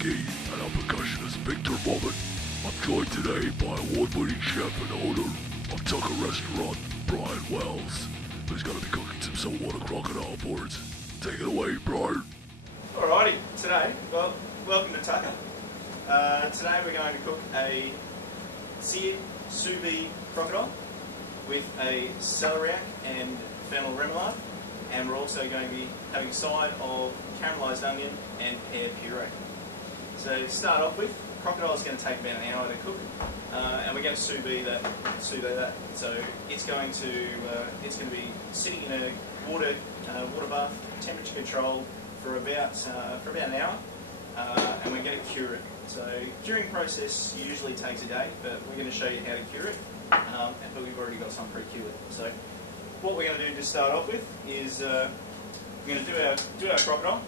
ski, and I'm percussionist Victor Bobbin. I'm joined today by award-winning chef and owner of Tukka Restaurant, Bryant Wells, who's going to be cooking some saltwater crocodile for us. Take it away, Brian. Alrighty, today, well, welcome to Tukka. Today we're going to cook a seared sous vide crocodile with a celeriac and fennel remoulade, and we're also going to be having a side of caramelised onion and pear puree. So to start off with, crocodile is going to take about an hour to cook, and we're going to sous vide that. So it's going to be sitting in a water bath, temperature control, for about an hour, and we're going to cure it. So curing process usually takes a day, but we're going to show you how to cure it. But we've already got some pre-cured. So what we're going to do to start off with is we're going to do our crocodile.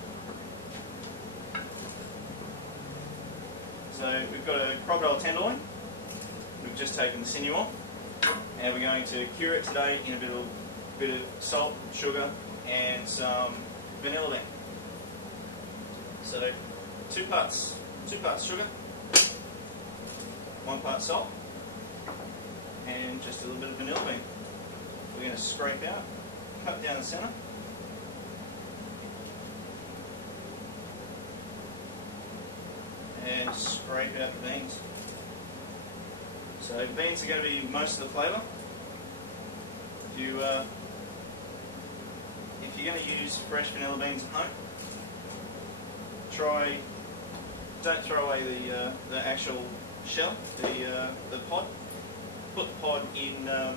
So we've got a crocodile tenderloin. We've just taken the sinew off, and we're going to cure it today in a bit of salt, sugar, and some vanilla bean. So two parts sugar, 1 part salt, and just a little bit of vanilla bean. We're going to scrape out, cut down the centre, and scrape out the beans. So the beans are going to be most of the flavour. If you're going to use fresh vanilla beans at home, don't throw away the actual shell, the pod. Put the pod in a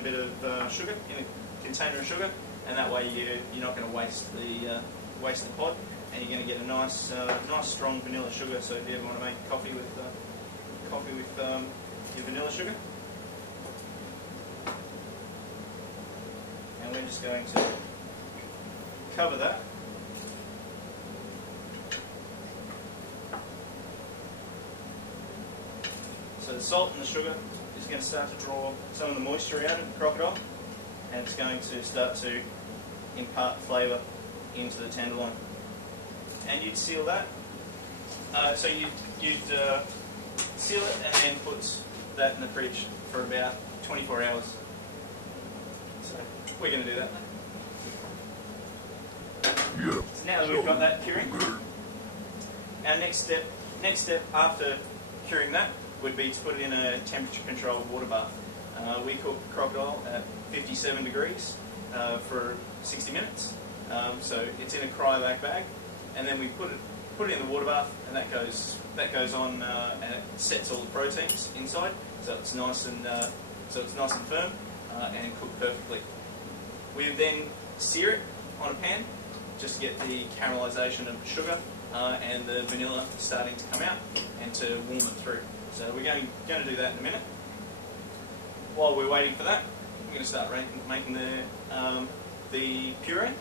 bit of sugar, in a container of sugar, and that way you're not going to waste the pod, and you're going to get a nice strong vanilla sugar. So if you ever want to make coffee with your vanilla sugar, and we're just going to cover that. So the salt and the sugar is going to start to draw some of the moisture out of the crocodile, and it's going to start to impart flavour into the tenderloin. And you'd seal that. So you'd seal it and then put that in the fridge for about 24 hours. So we're going to do that. Yeah. So now that we've got that curing, our next step after curing that would be to put it in a temperature-controlled water bath. We cook crocodile at 57 degrees for 60 minutes. So it's in a cryovac bag, and then we put it in the water bath, and that goes on and it sets all the proteins inside, so it's nice and firm and cooked perfectly. We would then sear it on a pan just to get the caramelisation of sugar and the vanilla starting to come out and to warm it through. So we're going to do that in a minute. While we're waiting for that, we're going to start making the puree,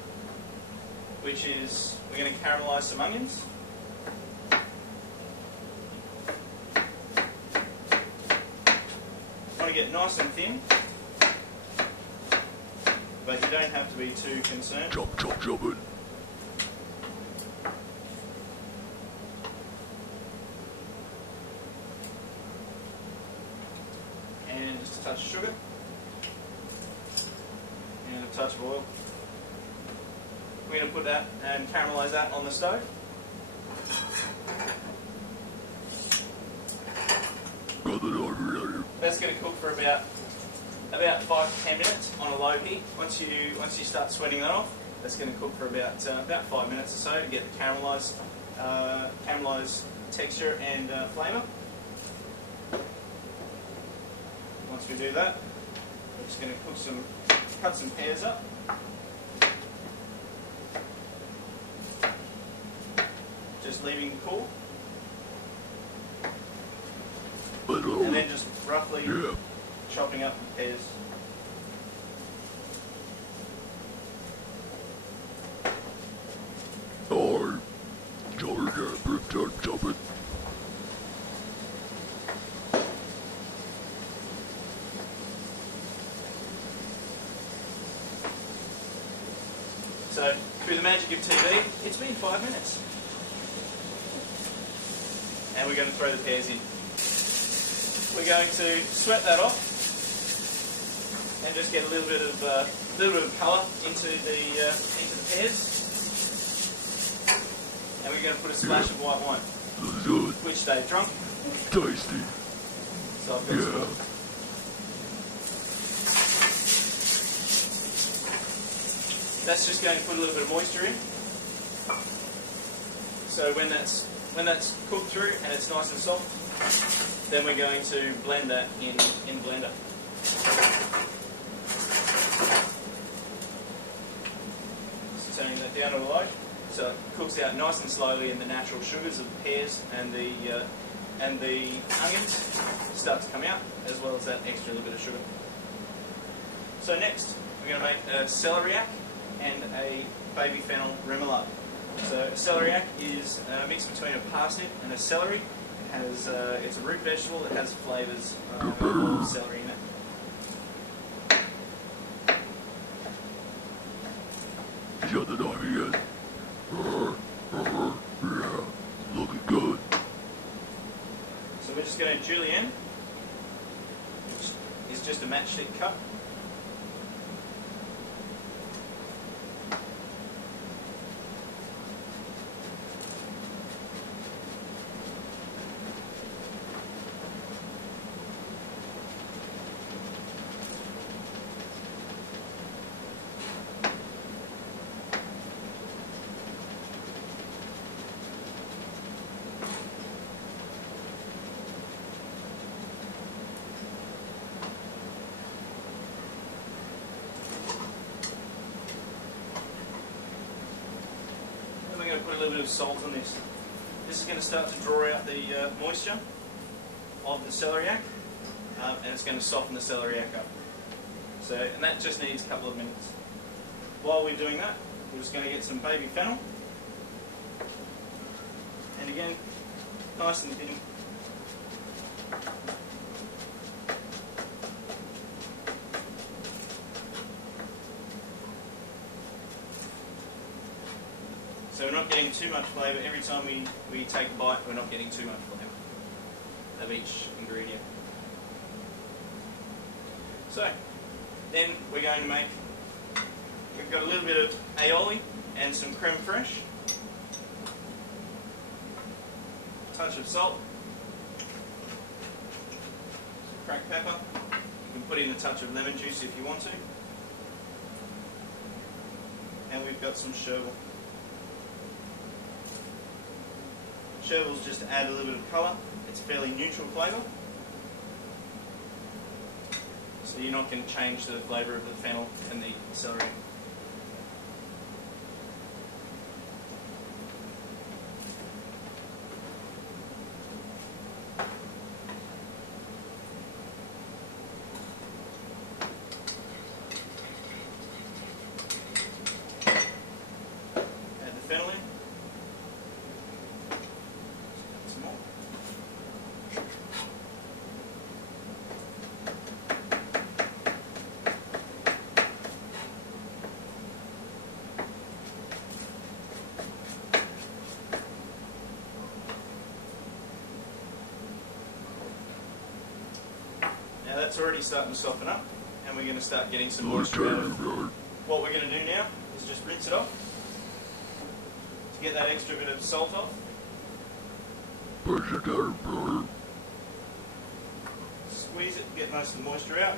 which is we're going to caramelise some onions. Want to get nice and thin, but you don't have to be too concerned. Chop it. And just a touch of sugar and a touch of oil. We're going to put that and caramelise that on the stove. That's going to cook for about 5 to 10 minutes on a low heat. Once you start sweating that off, that's going to cook for about 5 minutes or so to get the caramelised texture and flavour. Once we do that, we're just going to cut some pears up. Just leaving them cool. And then just roughly chopping up the pears. Chop it. So, through the magic of TV, it's been 5 minutes. and we're going to throw the pears in. We're going to sweat that off and just get a little bit of colour into the pears. And we're going to put a splash of white wine, which they've drunk. Tasty. So I've got some. That's just going to put a little bit of moisture in. So when that's cooked through and it's nice and soft, then we're going to blend that in blender. Just turning that down to a low, so it cooks out nice and slowly, and the natural sugars of the pears and the onions start to come out, as well as that extra little bit of sugar. So next, we're going to make a celeriac and a baby fennel remoulade. So a celeriac is a mix between a parsnip and a celery. It has it's a root vegetable that has flavours of celery in it. You got the knife again. Yeah, looking good. So we're just going to julienne, which is just a matchstick cut. We're going to put a little bit of salt on this. This is going to start to draw out the moisture of the celeriac, and it's going to soften the celeriac up. So, and that just needs a couple of minutes. While we're doing that, we're just going to get some baby fennel, and again, nice and thin. So we're not getting too much flavour. Every time we take a bite, we're not getting too much flavour of each ingredient. So, then we're going to make, we've got a little bit of aioli and some creme fraiche, a touch of salt, some cracked pepper. You can put in a touch of lemon juice if you want to. And we've got some chervil. Chervil's just to add a little bit of colour. It's a fairly neutral flavour, so you're not going to change the flavour of the fennel and the celery. Add the fennel in. Some more. Now that's already starting to soften up, and we're going to start getting some moisture out of it. What we're going to do now is just rinse it off to get that extra bit of salt off. Squeeze it, get most of the moisture out.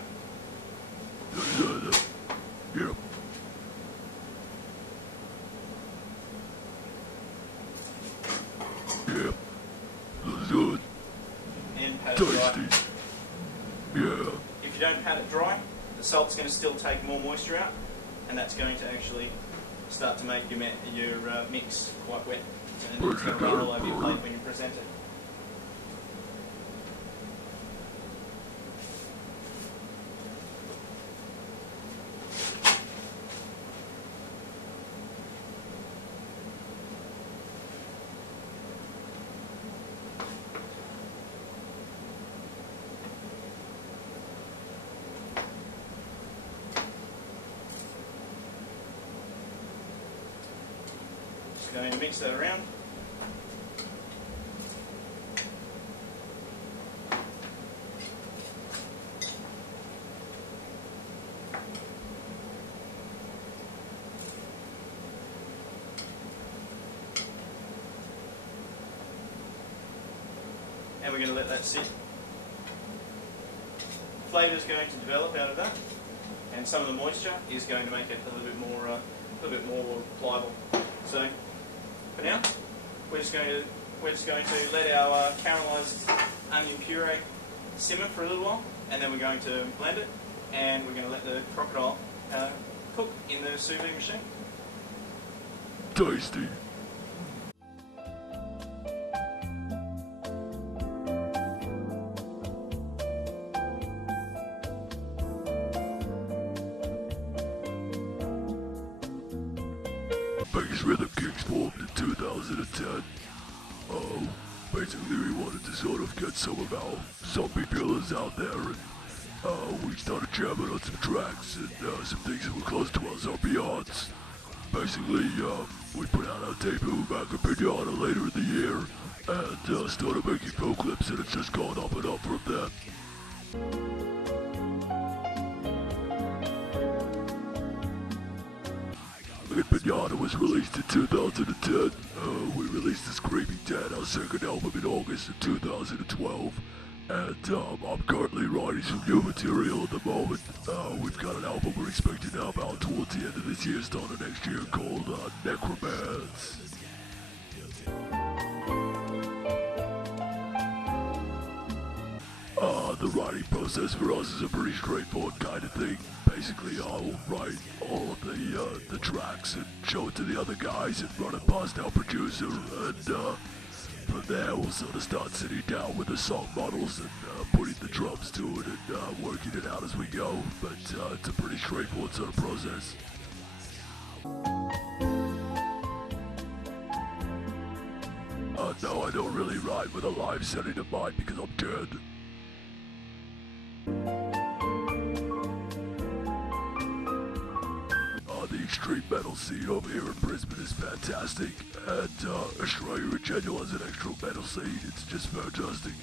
Yep. Yep. Looks good. And pat it dry. Tasty. Yeah. If you don't pat it dry, the salt's going to still take more moisture out, and that's going to actually start to make your mix quite wet, and it's going to run all over your plate when you present it. Just going to mix that around. and we're going to let that sit. Flavour is going to develop out of that, and some of the moisture is going to make it a little bit more pliable. So for now, we're just going to let our caramelised onion puree simmer for a little while, and then we're going to blend it, and we're going to let the crocodile cook in the sous vide machine. Tasty. Biggest Rhythm Kings formed in 2010. Basically we wanted to sort of get some of our zombie feelers out there, and we started jamming on some tracks and some things that were close to our zombie hearts. Basically, we put out our debut back in Pinata later in the year, and started making film clips, and it's just gone up and up from there. Pinata was released in 2010. We released The Screaming Dead, our second album, in August of 2012. And I'm currently writing some new material at the moment. We've got an album we're expecting to have out towards the end of this year, start of next year, called Necromance. The writing process for us is a pretty straightforward kind of thing. Basically, I'll write all of the tracks and show it to the other guys and run it past our producer, and from there we'll sort of start sitting down with the song models and putting the drums to it and working it out as we go. But it's a pretty straightforward sort of process. No, I don't really write with a live setting in mind because I'm dead. The extreme metal scene over here in Brisbane is fantastic, and Australia in general has an extreme metal scene. It's just fantastic.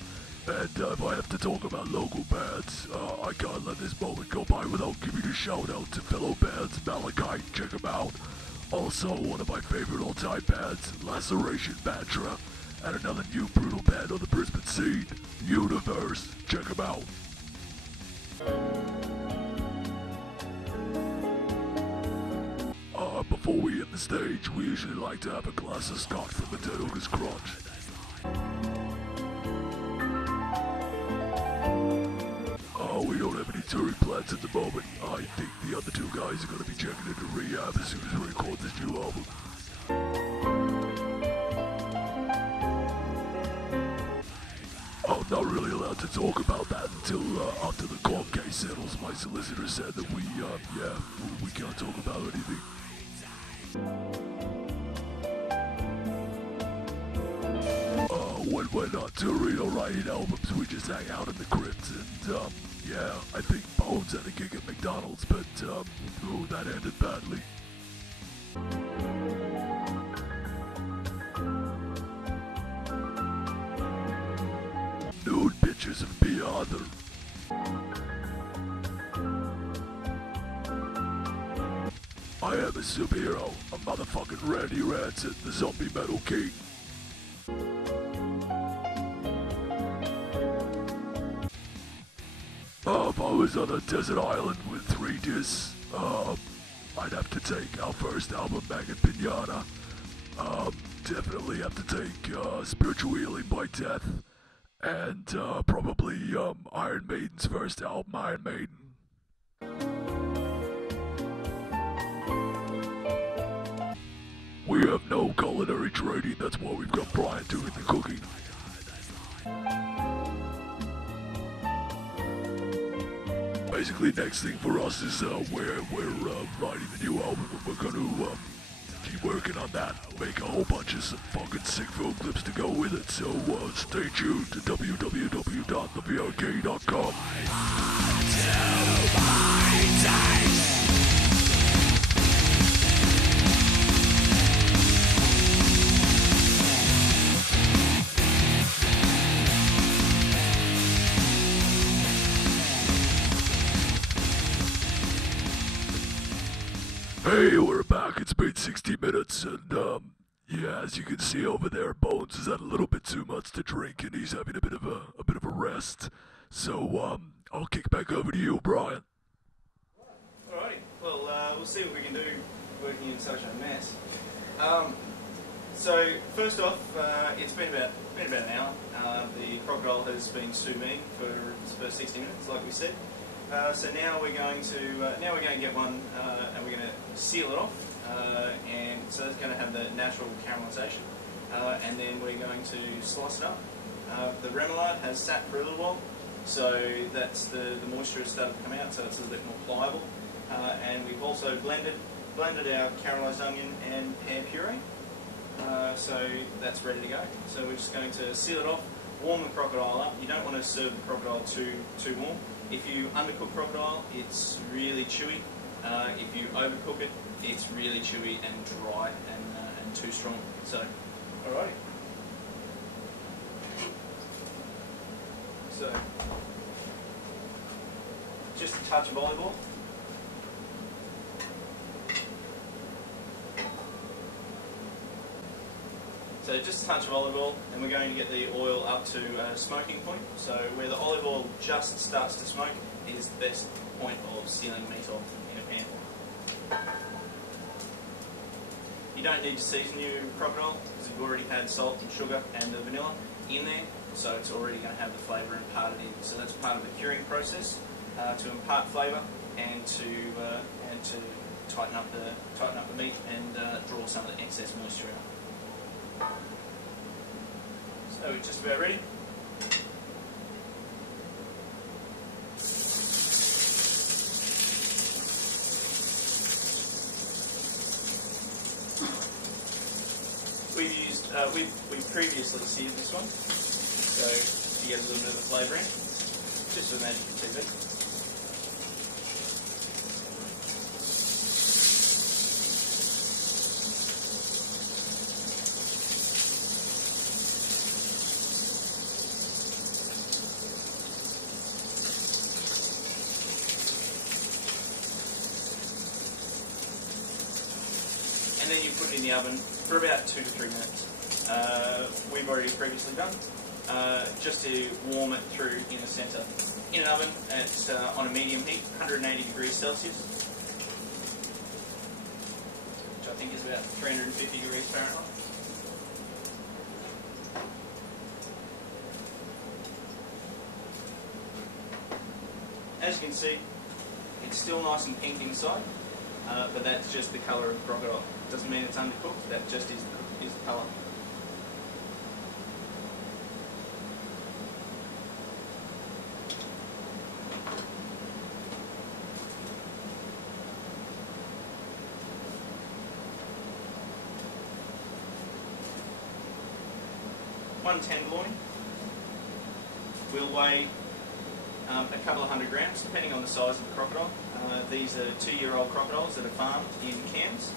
And if I have to talk about local bands, I can't let this moment go by without giving a shout out to fellow bands Malachite, check them out. Also, one of my favorite all-time bands, Laceration Mantra, and another new brutal band on the Brisbane scene, Universe, check them out. Before we hit the stage, we usually like to have a glass of scotch from the Dead Hooker's Crotch. We don't have any touring plans at the moment. I think the other two guys are going to be checking into rehab as soon as we record this new album. I'm not really allowed to talk about that until after the court case settles. My solicitor said that we can't talk about anything. When we're not touring or writing albums, we just hang out in the crypt, and I think Bones had a gig at McDonald's, but that ended badly. Nude pictures of Beyonder. I am a superhero, a motherfucking Randy Ranson, the zombie metal king. If I was on a desert island with 3 discs, I'd have to take our first album back at Pinata. Definitely have to take Spiritual Healing by Death, and probably Iron Maiden's first album, Iron Maiden. We have no culinary training, that's why we've got Bryant doing the cooking. Basically, next thing for us is we're writing the new album, and we're gonna keep working on that. Make a whole bunch of some fucking sick film clips to go with it. So stay tuned to www.thevrk.com. Hey, we're back. It's been 60 minutes, and yeah, as you can see over there, Bones has had a little bit too much to drink, and he's having a bit of a rest. So I'll kick back over to you, Brian. Alrighty. Well, we'll see what we can do working in such a mess. So first off, it's been about an hour. The crocodile has been sous vide for 60 minutes, like we said. So now we're going to get one, and we're going to seal it off, and so that's going to have the natural caramelisation, and then we're going to slice it up. The remoulade has sat for a little while, so that's the moisture has started to come out, so it's a little bit more pliable. And we've also blended our caramelised onion and pear puree, so that's ready to go. So we're just going to seal it off, warm the crocodile up. You don't want to serve the crocodile too warm. If you undercook crocodile, it's really chewy. If you overcook it, it's really chewy and dry and too strong. So, alrighty. So, just a touch of olive oil. So just a touch of olive oil, and we're going to get the oil up to a smoking point. So where the olive oil just starts to smoke is the best point of sealing meat off in a pan. You don't need to season your crocodile because you've already had salt and sugar and the vanilla in there, so it's already going to have the flavour imparted in. So that's part of the curing process, to impart flavour and to tighten up the meat and draw some of the excess moisture out. So we're just about ready. We've previously seared this one, so to get a little bit of the flavour in, just for the magic of TV. And then you put it in the oven for about 2 to 3 minutes. We've already previously done, just to warm it through in the centre. In an oven at on a medium heat, 180 degrees Celsius, which I think is about 350 degrees Fahrenheit. As you can see, it's still nice and pink inside, but that's just the colour of crocodile. Doesn't mean it's undercooked, that just is the colour. One tenderloin will weigh a couple of 100 grams, depending on the size of the crocodile. These are 2-year-old crocodiles that are farmed in cans.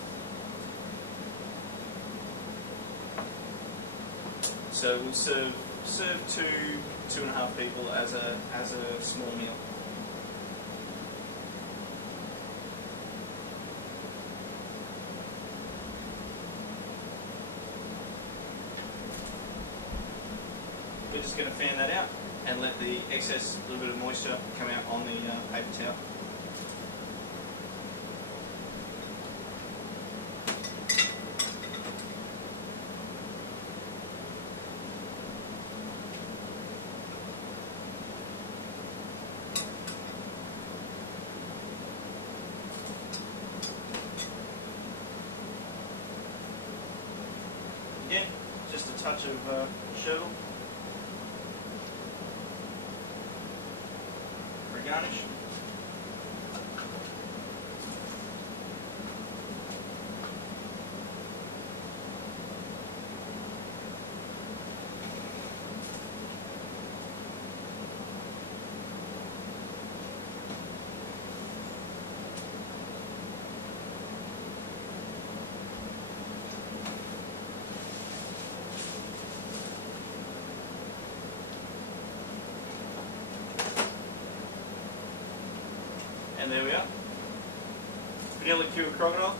So we'll serve 2.5 people as a small meal. We're just going to fan that out and let the excess little bit of moisture come out on the paper towel. Again, just a touch of sherbet for garnish. And there we are. Vanilla cured crocodile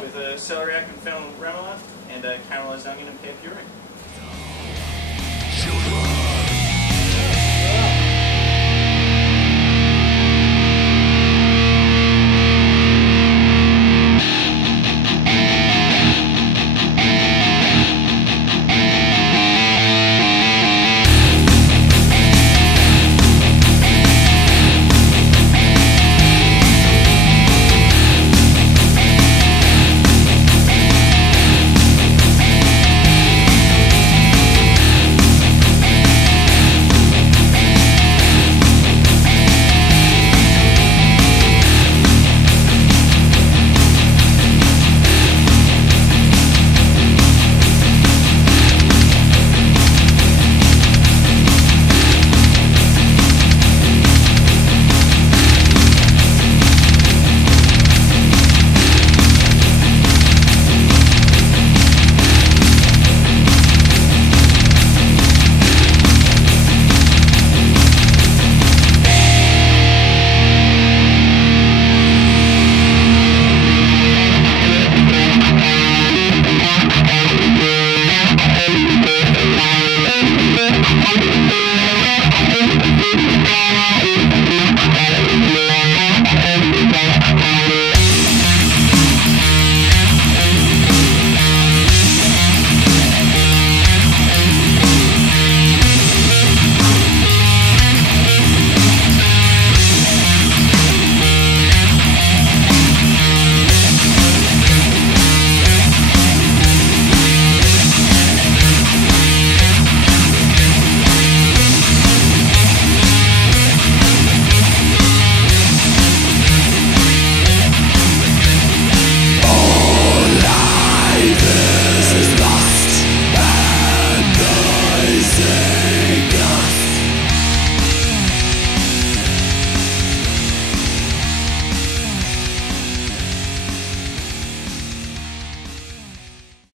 with a celeriac and fennel remoulade and caramelised onion and pear puree.